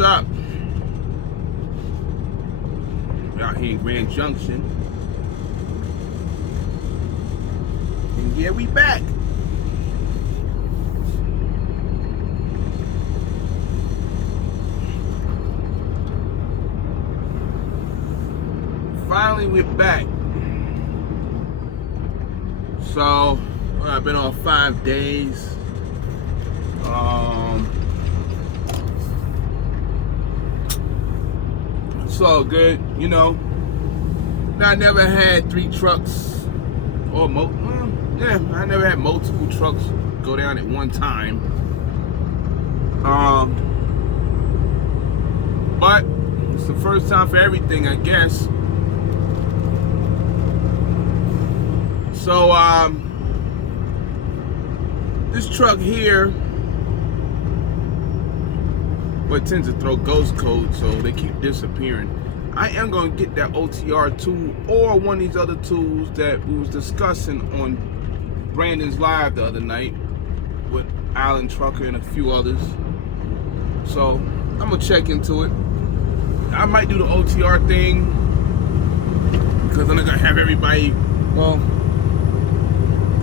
What's up? We're out here in Grand Junction. And yeah, we back. Finally, we're back. So, I've been on 5 days. It's all good, you know. I never had 3 trucks or I never had multiple trucks go down at one time. But it's the first time for everything, I guess. So this truck here, well, it tends to throw ghost codes, so they keep disappearing. I am going to get that OTR tool or one of these other tools that we was discussing on Brandon's Live the other night with Alan Trucker and a few others. So I'm going to check into it. I might do the OTR thing because I'm not going to have everybody, well,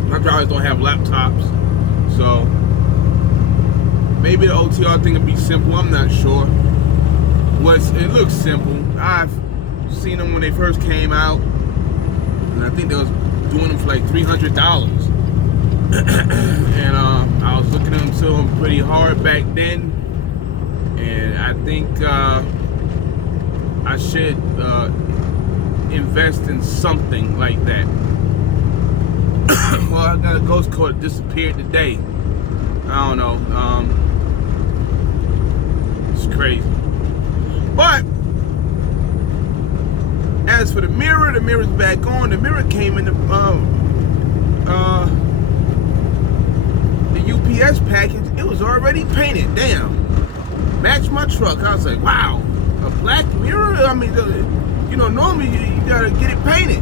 my drivers don't have laptops, so maybe the OTR thing will be simple. I'm not sure. It looks simple. I've seen them when they first came out, and I think they was doing them for like $300. And I was looking into them pretty hard back then, and I think I should invest in something like that. Well, I got a ghost code that disappeared today. I don't know. It's crazy. But as for the mirror's back on. The mirror came in the UPS package. It was already painted. Damn. Matched my truck. I was like, wow, a black mirror? I mean, you know, normally you gotta get it painted.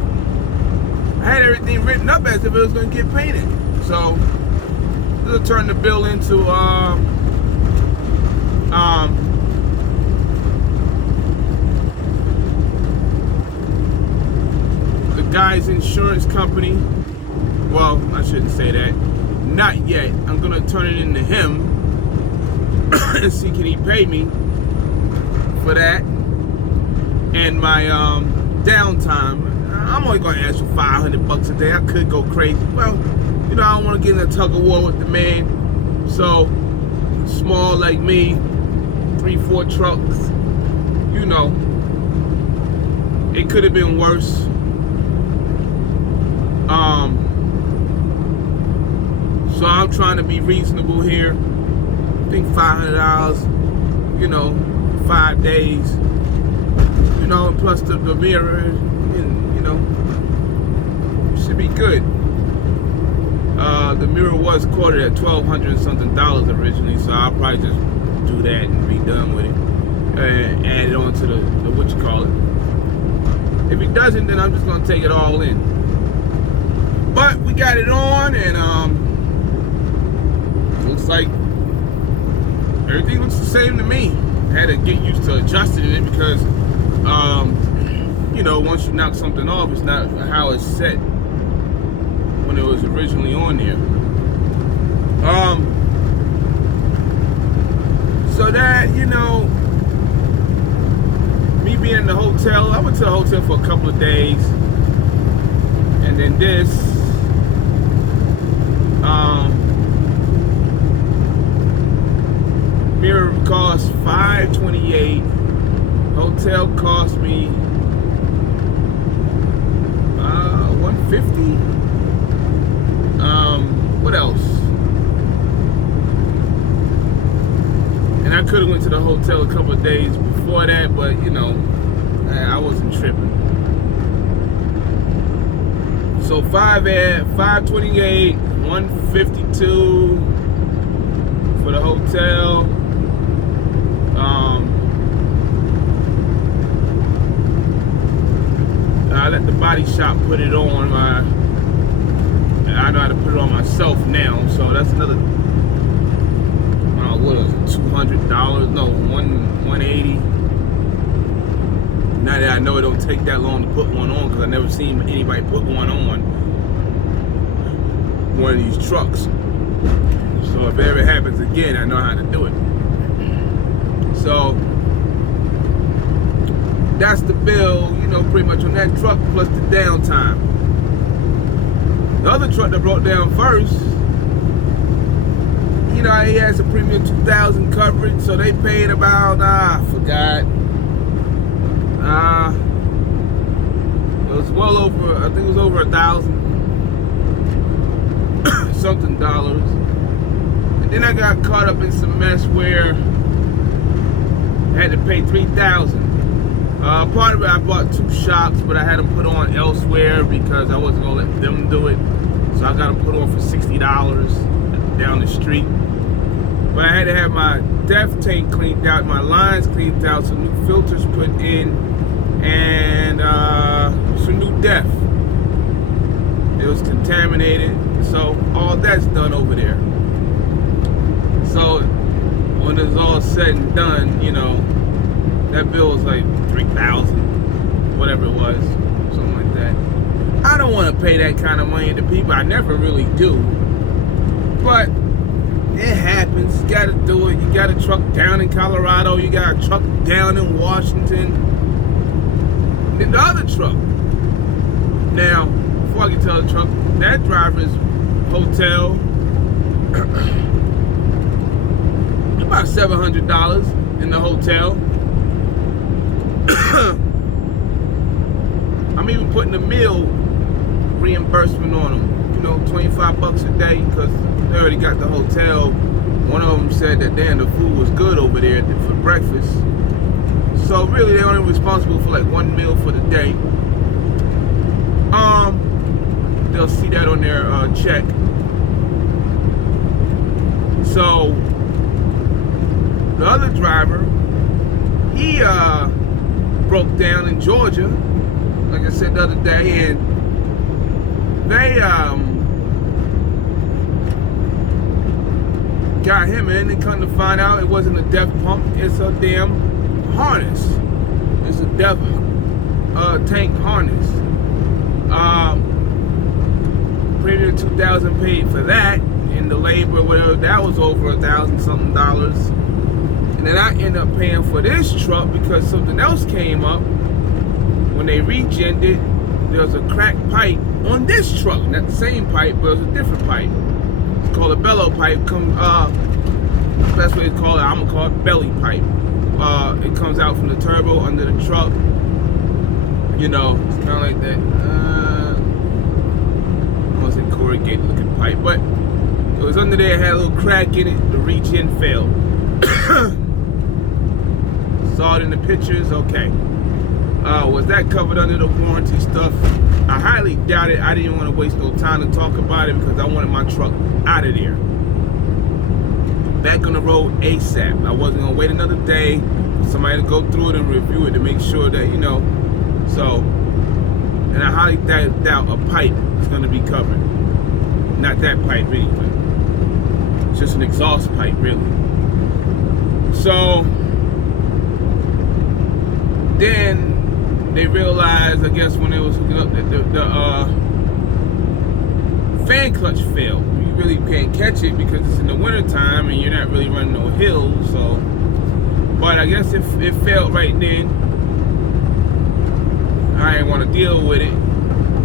I had everything written up as if it was gonna get painted. So this will turn the bill into the guy's insurance company. Well, I shouldn't say that. Not yet. I'm gonna turn it into him and see can he pay me for that and my downtime. I'm only gonna ask for $500 a day. I could go crazy. Well, you know, I don't want to get in a tug of war with the man. So, small like me, 3-4 trucks, you know, it could have been worse. So I'm trying to be reasonable here. I think $500, you know, 5 days, you know, plus the mirror, and, you know, should be good. The mirror was quoted at $1,200 something originally, so I'll probably just do that and be done with it. Add it on to the what you call it. If it doesn't, then I'm just gonna take it all in. But we got it on, and looks like everything looks the same to me. I had to get used to adjusting it because, you know, once you knock something off, it's not how it's set when it was originally on there. So that, you know, me being in the hotel, I went to the hotel for a couple of days, and then this, mirror cost $528. Hotel cost me $150. What else? And I could have went to the hotel a couple of days before that, but you know, I wasn't tripping. So $528, $152 for the hotel. I let the body shop put it on. I know how to put it on myself now, so that's another, what is it, 200 no, 180. Now that I know it don't take that long to put one on, because I never seen anybody put one on one of these trucks. So if it ever happens again, I know how to do it. So that's the bill, you know, pretty much on that truck plus the downtime. The other truck that broke down first, you know, he has a premium 2000 coverage, so they paid about, I forgot. It was well over, I think it was over 1,000 something dollars. And then I got caught up in some mess where I had to pay 3,000. Part of it, I bought 2 shocks, but I had them put on elsewhere because I wasn't gonna let them do it. So I got them put on for $60 down the street. But I had to have my def tank cleaned out, my lines cleaned out, some new filters put in, and some new def. It was contaminated, so all that's done over there. So when it's all said and done, you know, that bill was like 3,000, whatever it was, something like that. I don't want to pay that kind of money to people. I never really do. But it happens. You got to do it. You got a truck down in Colorado. You got a truck down in Washington. And then the other truck. Now, before I get to the truck, that driver's hotel, about $700 in the hotel. I'm even putting a meal reimbursement on them. You know, $25 a day, because they already got the hotel. One of them said that damn, the food was good over there for breakfast. So really, they're only responsible for like 1 meal for the day. They'll see that on their check. So the other driver, he broke down in Georgia, like I said the other day, and they got him in, and come to find out it wasn't a def pump, it's a damn harness. It's a def tank harness. Premium 2,000 paid for that, and the labor, whatever, that was over $1,000 something dollars. And then I ended up paying for this truck because something else came up. When they regened it, there was a cracked pipe on this truck. Not the same pipe, but it was a different pipe. It's called a bellow pipe. Best way to call it, I'm gonna call it belly pipe. It comes out from the turbo under the truck. You know, it's kind of like that. I want to say corrugated looking pipe, but it was under there. It had a little crack in it. The regen failed. Saw it in the pictures. Okay. Was that covered under the warranty stuff? I highly doubt it. I didn't want to waste no time to talk about it because I wanted my truck out of there. Back on the road ASAP. I wasn't going to wait another day for somebody to go through it and review it to make sure that, you know. So, and I highly doubt a pipe is going to be covered. Not that pipe anyway. It's just an exhaust pipe, really. So, then they realized, I guess, when they was hooking up, that the fan clutch failed. You really can't catch it because it's in the winter time and you're not really running no hills. So, but I guess it failed right then. I didn't want to deal with it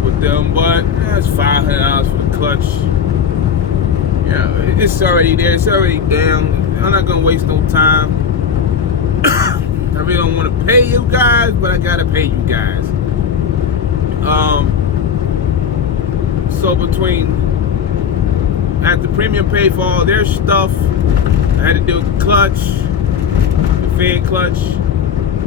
with them, but it's $500 for the clutch. Yeah, it's already there. It's already down. I'm not gonna waste no time. I really don't want to pay you guys, but I gotta pay you guys. So I had the premium pay for all their stuff. I had to deal with the clutch, the fan clutch.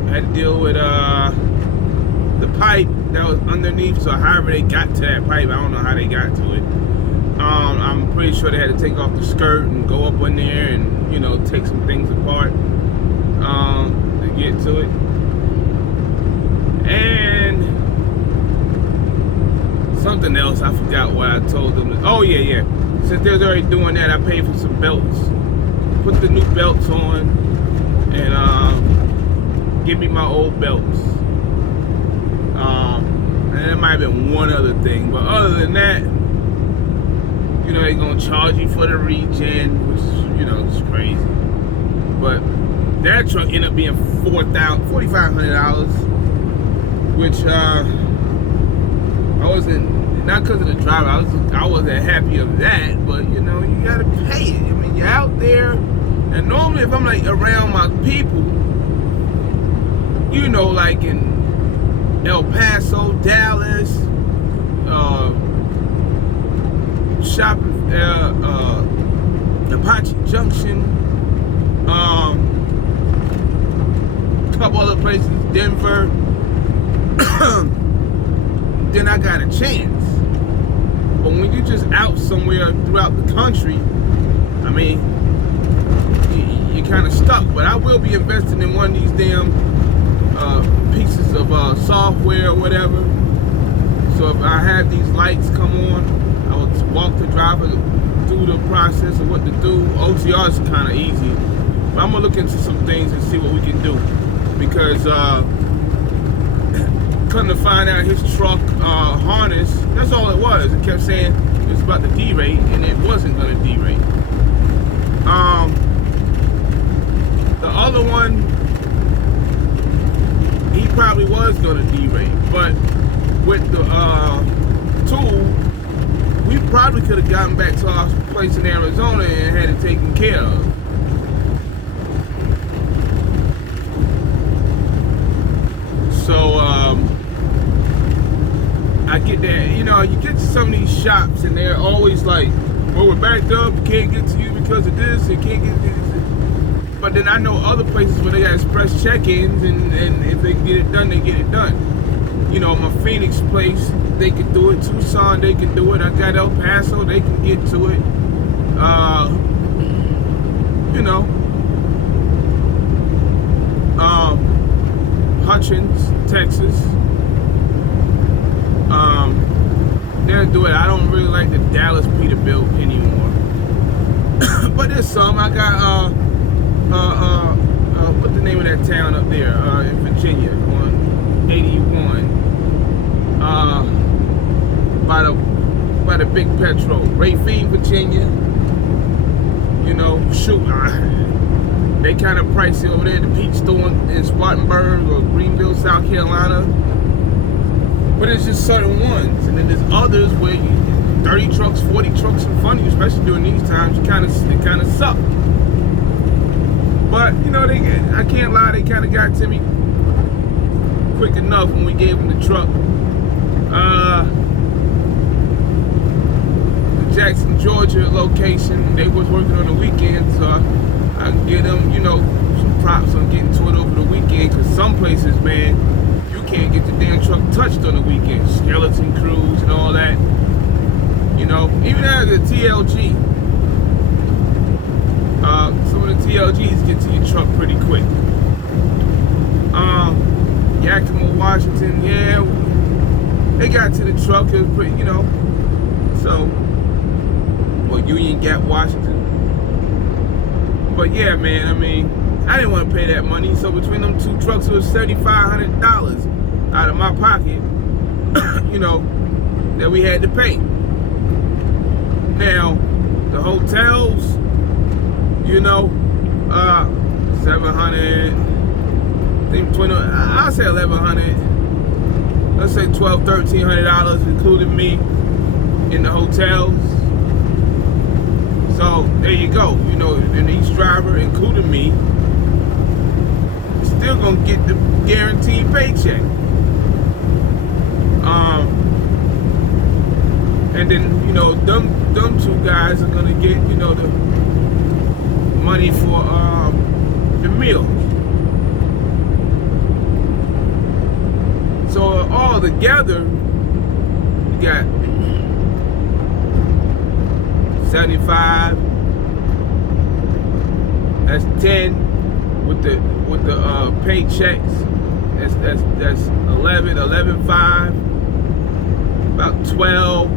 I had to deal with the pipe that was underneath. So however they got to that pipe, I don't know how they got to it. I'm pretty sure they had to take off the skirt and go up in there and, you know, take some things apart to get to it. And something else, I forgot what I told them. Oh yeah. Since they was already doing that, I paid for some belts. Put the new belts on. and give me my old belts. And there might have been one other thing, but other than that, you know, they're gonna charge you for the regen, which is, you know, it's crazy. But that truck ended up being $4,500, which I wasn't, not because of the driver. I wasn't happy of that, but you know, you gotta pay it. I mean, you're out there, and normally if I'm like around my people, you know, like in El Paso, Dallas, shopping, Apache Junction, a couple other places, Denver, then I got a chance. But when you're just out somewhere throughout the country, I mean, you're kind of stuck. But I will be investing in one of these damn pieces of software or whatever. So if I have these lights come on, I will walk the driver through the process of what to do. OTR is kind of easy, but I'm gonna look into some things and see what we can do, because come to find out, his truck harness, that's all it was. It kept saying it was about to derate, and it wasn't gonna derate. The other one, he probably was gonna derate, but with the tool, we probably could have gotten back to our place in Arizona and had it taken care of. So I get that, you know, you get to some of these shops and they're always like, well, we're backed up, we can't get to you because of this, and can't get this. But then I know other places where they got express check-ins, and if they get it done, they get it done. You know, my Phoenix place, they can do it. Tucson, they can do it. I got El Paso, they can get to it. You know, Hutchins, Texas. They'll do it. I don't really like the Dallas Peterbilt anymore. But there's some. I got what's the name of that town up there in Virginia on 81, by the big petrol, Rafine, Virginia. You know, shoot, they kind of pricey over there. The Peach Store in Spartanburg or Greenville, South Carolina. But it's just certain ones, and then there's others where you 30 trucks, 40 trucks in front of you, especially during these times. It kind of suck. But you know, I can't lie, they kind of got to me quick enough when we gave them the truck. The Jackson, Georgia location, they was working on the weekend, so I can give them, you know, some props on getting to it over the weekend. Because some places, man, you can't get the damn truck touched on the weekend. Skeleton crews and all that. You know, even as a TLG, some of the TLGs get to your truck pretty quick. Yakima, Washington, yeah, they got to the truck. It was pretty, you know, so, or Union Gap, Washington. But yeah, man, I mean, I didn't want to pay that money, so between them two trucks, it was $7,500 out of my pocket, you know, that we had to pay. Now, the hotels, you know, 700, I think 20, I'll say 1,100. Let's say $1,200, $1,300, including me in the hotels. So there you go. You know, and each driver, including me, still gonna get the guaranteed paycheck. And then, you know, them two guys are gonna get, you know, the money for the meals. So all together, you got 75. That's 10 with the paychecks. That's 11.5. About 12.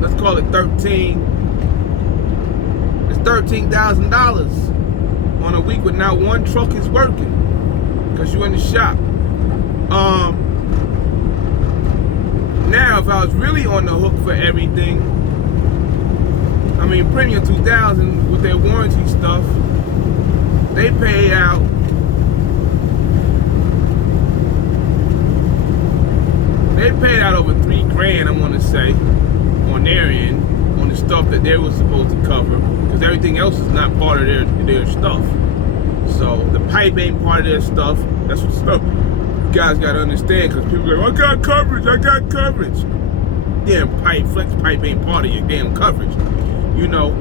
Let's call it 13. It's $13 $13,000 on a week when not one truck is working because you in the shop. Now, if I was really on the hook for everything, I mean, Premium 2000 with their warranty stuff, they pay out over $3,000, I want to say, on their end, on the stuff that they were supposed to cover, because everything else is not part of their stuff. So the pipe ain't part of their stuff. That's what stuff you guys got to understand, because people go, I got coverage. Damn pipe, flex pipe ain't part of your damn coverage. You know,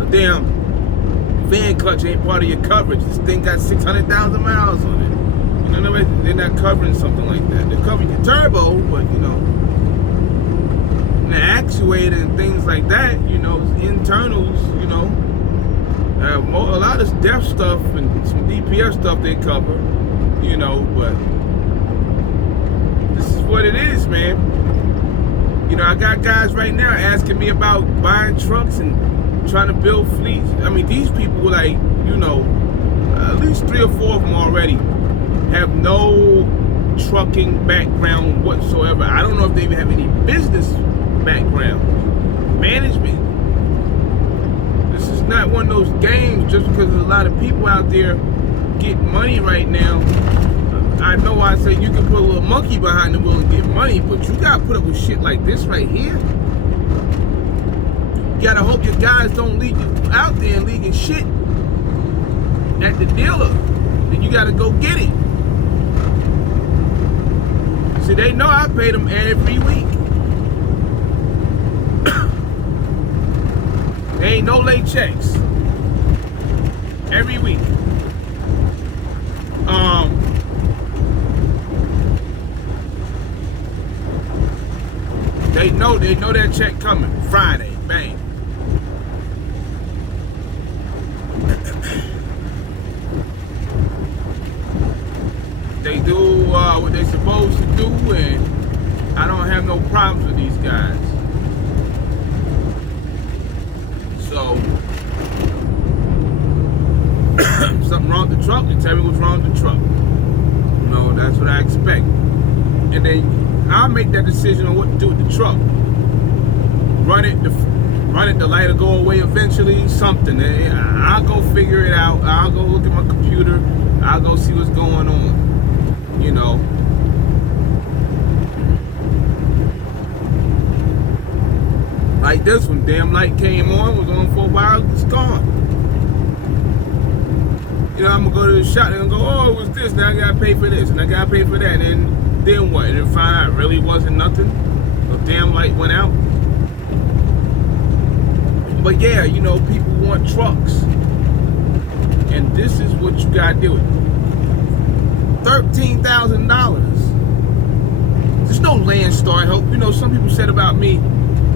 a damn fan clutch ain't part of your coverage. This thing got 600,000 miles on it. You know, they're not covering something like that. They're covering your turbo, but you know, the actuator and things like that, you know, internals, you know, a lot of DEF stuff and some DPF stuff they cover, you know, but this is what it is, man. You know, I got guys right now asking me about buying trucks and trying to build fleets. I mean, these people were like, you know, at least 3 or 4 of them already have no trucking background whatsoever. I don't know if they even have any business background, management. This is not one of those games just because there's a lot of people out there getting money right now. I know I say you can put a little monkey behind the wheel and get money, but you gotta put up with shit like this right here. You gotta hope your guys don't leave you out there and leaving shit at the dealer. Then you gotta go get it. See, they know I pay them every week. There ain't no late checks. Every week. They know that check coming Friday, bang. They do what they're supposed to do, and I don't have no problems with these guys. So, something wrong with the truck, they tell me what's wrong with the truck. You know, that's what I expect. And then I'll make that decision on what to do with the truck. Run it, the light will go away eventually, something. I'll go figure it out. I'll go look at my computer. I'll go see what's going on. You know. Like this one, damn light came on, was on for a while, it's gone. You know, I'm gonna go to the shop and go, oh, it was this, now I gotta pay for this, and I gotta pay for that, and then what? And then find out it really wasn't nothing. The damn light went out. But yeah, you know, people want trucks. And this is what you gotta do. $13,000. There's no Landstar help. You know, some people said about me,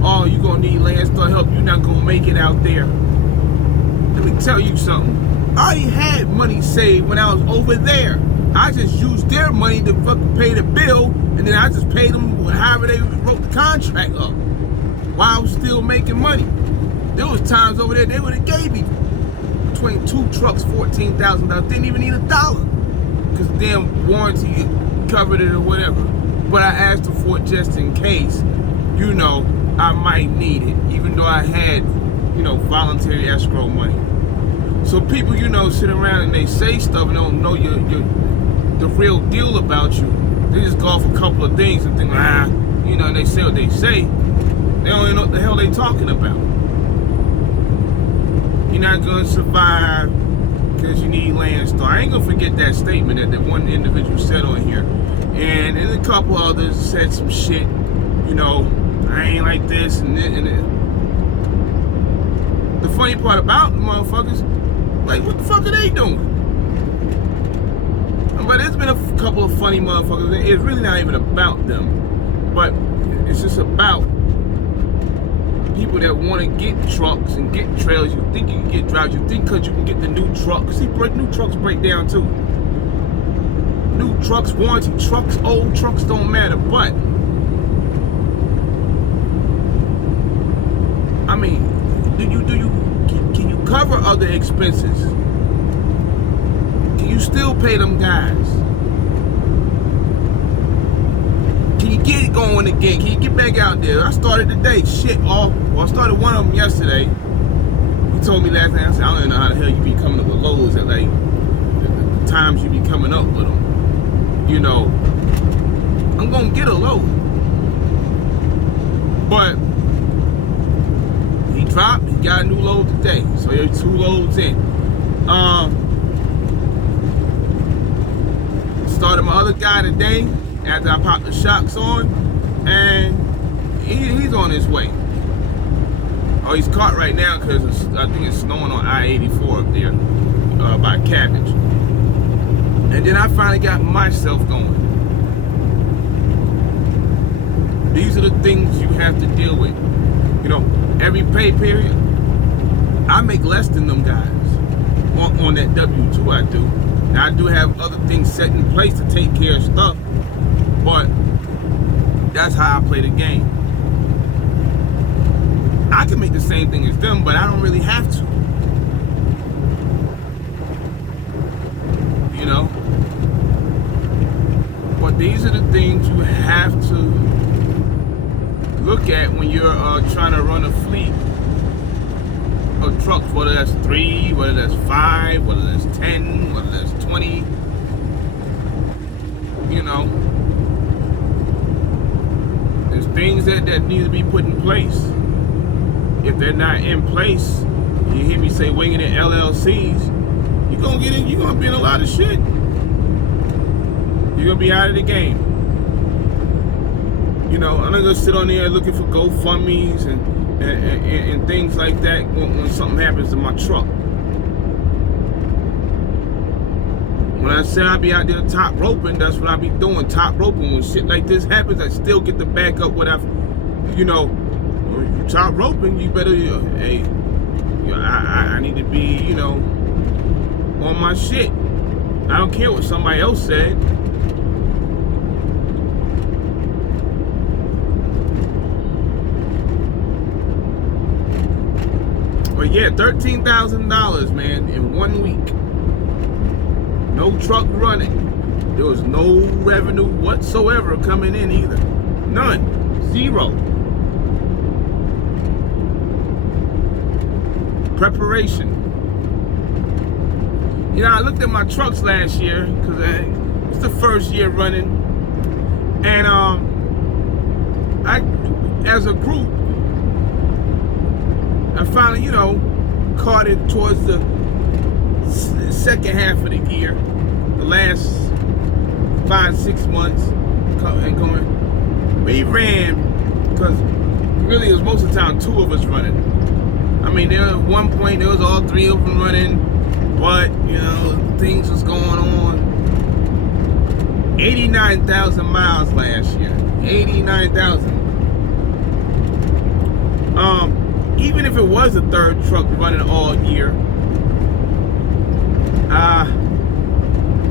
oh, you're gonna need Landstar help, you're not gonna make it out there. Let me tell you something. I already had money saved when I was over there. I just used their money to fucking pay the bill, and then I just paid them however they wrote the contract up while I was still making money. There was times over there they would have gave me between 2 trucks $14,000. Didn't even need $1 because the damn warranty covered it or whatever. But I asked them for it just in case, you know, I might need it, even though I had, you know, voluntary escrow money. So people, you know, sit around and they say stuff and don't know the real deal about you. They just go off a couple of things and think, you know, and they say what they say. They don't even know what the hell they talking about. You're not gonna survive because you need Landstar. I ain't gonna forget that statement that one individual said on here. And a couple others said some shit, you know, I ain't like this and that and that. The funny part about the motherfuckers, like, what the fuck are they doing? But there's been a couple of funny motherfuckers. It's really not even about them, but it's just about people that want to get trucks and get trailers. You think you can get droughts. You think because you can get the new trucks. See, new trucks break down too. New trucks, warranty trucks, old trucks don't matter. But I mean, can you cover other expenses? Can you still pay them guys? Can you get it going again? Can you get back out there? I started today. I started one of them yesterday. He told me last night, I said, I don't even know how the hell you be coming up with loads at like the times you be coming up with them. You know, I'm gonna get a load. But he dropped, he got a new load today. So there's 2 loads in. Started my other guy today after I popped the shocks on, and he's on his way. Oh, he's caught right now because I think it's snowing on I-84 up there by Cabbage. And then I finally got myself going. These are the things you have to deal with. You know, every pay period, I make less than them guys on that W-2 I do. Now I do have other things set in place to take care of stuff, but that's how I play the game. I can make the same thing as them, but I don't really have to. You know? But these are the things you have to look at when you're trying to run a fleet of trucks, whether that's 3, whether that's 5, whether that's 10, whether that's 20. You know, there's things that need to be put in place. If they're not in place, you hear me say winging it LLCs, you're gonna be in a lot of shit. You're gonna be out of the game. You know, I'm not gonna sit on there looking for GoFundMes and things like that when something happens to my truck. When I say I be out there top roping, that's what I be doing, top roping. When shit like this happens, I still get to back up what I've, you know, when you top roping, you better, hey, you know, I need to be, you know, on my shit. I don't care what somebody else said. But yeah, $13,000, man, in 1 week. No truck running. There was no revenue whatsoever coming in either. None. 0. Preparation. You know, I looked at my trucks last year because it's the first year running, and as a group, I finally, you know, caught it towards the second half of the year, the last 5-6 months, and going. We ran because really it was most of the time 2 of us running. I mean, there at one point there was all 3 of them running, but you know things was going on. 89,000 miles last year. 89,000. Even if it was a 3rd truck running all year,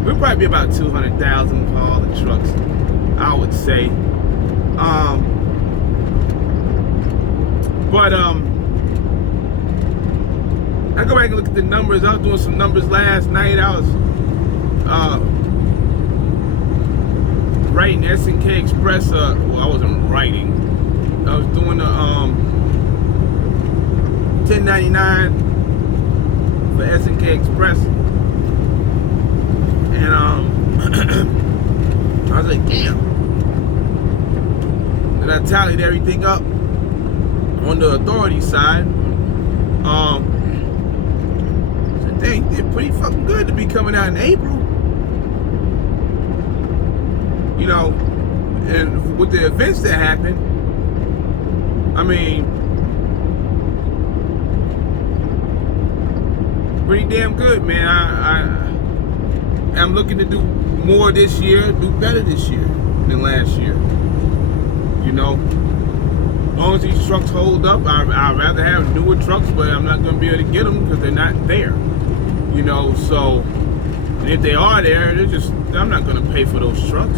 we'll probably be about 200,000 for all the trucks, I would say. But I go back and look at the numbers. I was doing some numbers last night. I was writing SNK Express. Well, I wasn't writing. I was doing the 1099 for SNK Express, and I was like, damn. And I tallied everything up on the authority side. So dang, they're pretty fucking good to be coming out in April. You know, and with the events that happened, I mean, pretty damn good, man. I'm looking to do more this year, do better this year than last year. You know, as long as these trucks hold up, I'd rather have newer trucks, but I'm not going to be able to get them because they're not there. You know, so, and if they are there, I'm not going to pay for those trucks.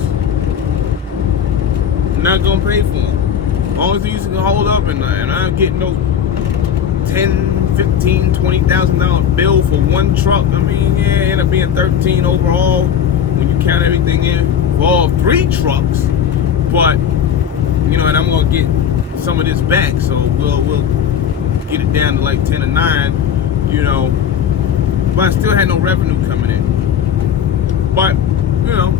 I'm not going to pay for them. As long as these can hold up and I'm getting those 10, $15,000-$20,000 bill for one truck. I mean, yeah, it ended up being 13 overall when you count everything in for all 3 trucks. But you know, and I'm gonna get some of this back, so we'll get it down to like 10 or 9. You know, but I still had no revenue coming in. But you know,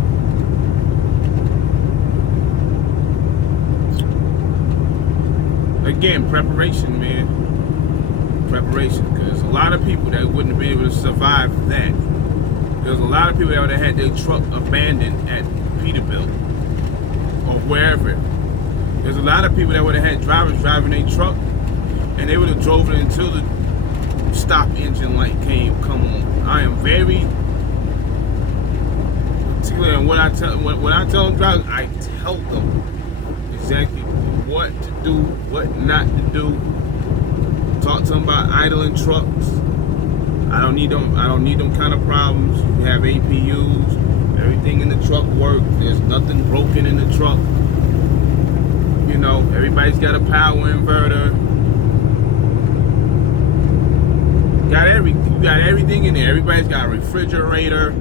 again, preparation, man. Preparation, because a lot of people that wouldn't have been able to survive that. There's a lot of people that would have had their truck abandoned at Peterbilt or wherever. There's a lot of people that would have had drivers driving their truck, and they would have drove it until the stop engine light come on. I am very particular in when I tell them drivers, I tell them exactly what to do, what not to do. Talk to them about idling trucks. I don't need them kind of problems. You have APUs, everything in the truck works. There's nothing broken in the truck. You know, everybody's got a power inverter. You got everything in there. Everybody's got a refrigerator,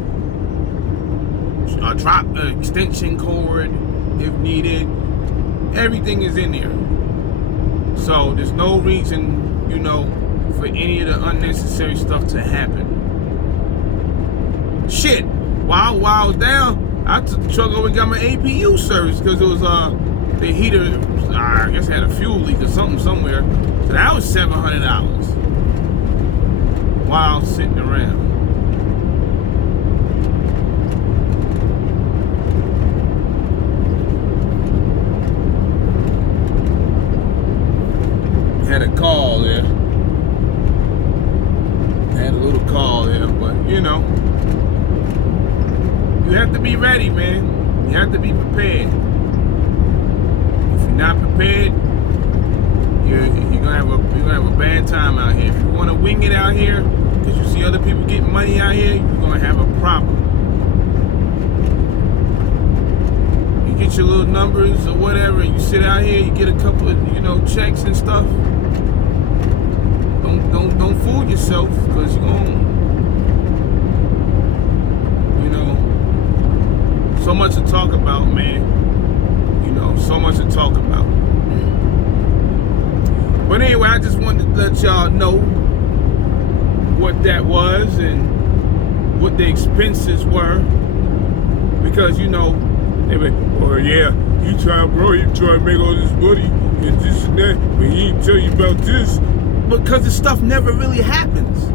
a drop extension cord if needed. Everything is in there. So there's no reason, you know, for any of the unnecessary stuff to happen. Shit, while I was down, I took the truck over and got my APU service because it was the heater, I guess had a fuel leak or something somewhere. So that was $700 while I was sitting around. Had a call there. Had a little call there, but you know, you have to be ready, man. You have to be prepared. If you're not prepared, you're gonna have a bad time out here. If you want to wing it out here, because you see other people getting money out here, you're gonna have a problem. You get your little numbers or whatever, you sit out here, you get a couple of, you know, checks and stuff. Don't fool yourself, because you're gonna, you know, so much to talk about, man. You know, so much to talk about. But anyway, I just wanted to let y'all know what that was and what the expenses were, because you know, they were, oh yeah, you try to make all this money and this and that, but he didn't tell you about this. Because this stuff never really happens.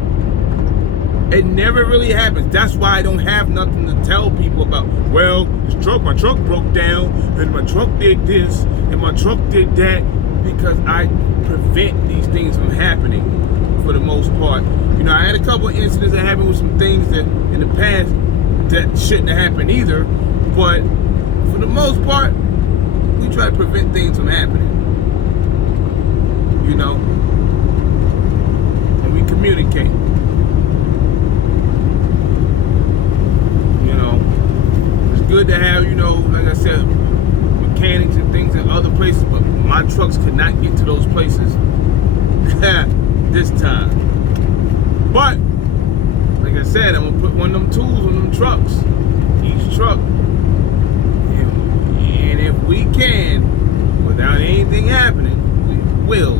It never really happens. That's why I don't have nothing to tell people about. Well, my truck broke down, and my truck did this, and my truck did that, because I prevent these things from happening for the most part. You know, I had a couple of incidents that happened with some things that in the past that shouldn't have happened either, but for the most part, we try to prevent things from happening. You know? Communicate. You know, it's good to have, you know, like I said, mechanics and things in other places, but my trucks could not get to those places this time. But like I said, I'm gonna put one of them tools on them trucks, each truck, and if we can, without anything happening, we will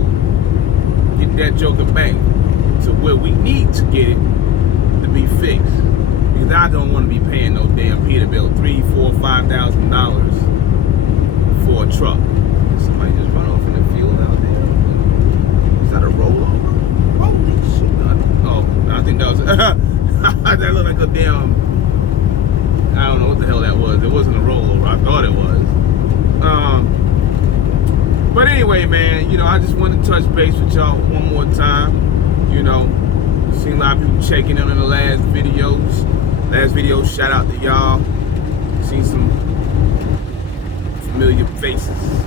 get that joker back to where we need to get it to be fixed, because I don't want to be paying no damn Peterbilt $3,000, $4,000, $5,000 for a truck. Somebody just run off in the field out there. Is that a rollover? Holy shit! Oh, I think that was that looked like a damn, I don't know what the hell that was. It wasn't a rollover. I thought it was. But anyway, man, you know, I just wanted to touch base with y'all one more time. You know, seen a lot of people checking in on the last videos. Last video, shout out to y'all. Seen some familiar faces.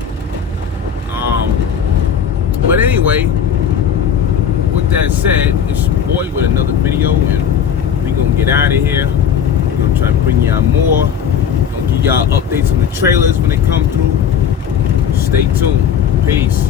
But anyway, with that said, it's your boy with another video, and we gonna get out of here. We're gonna try to bring y'all more. Gonna give y'all updates on the trailers when they come through. Stay tuned. Peace.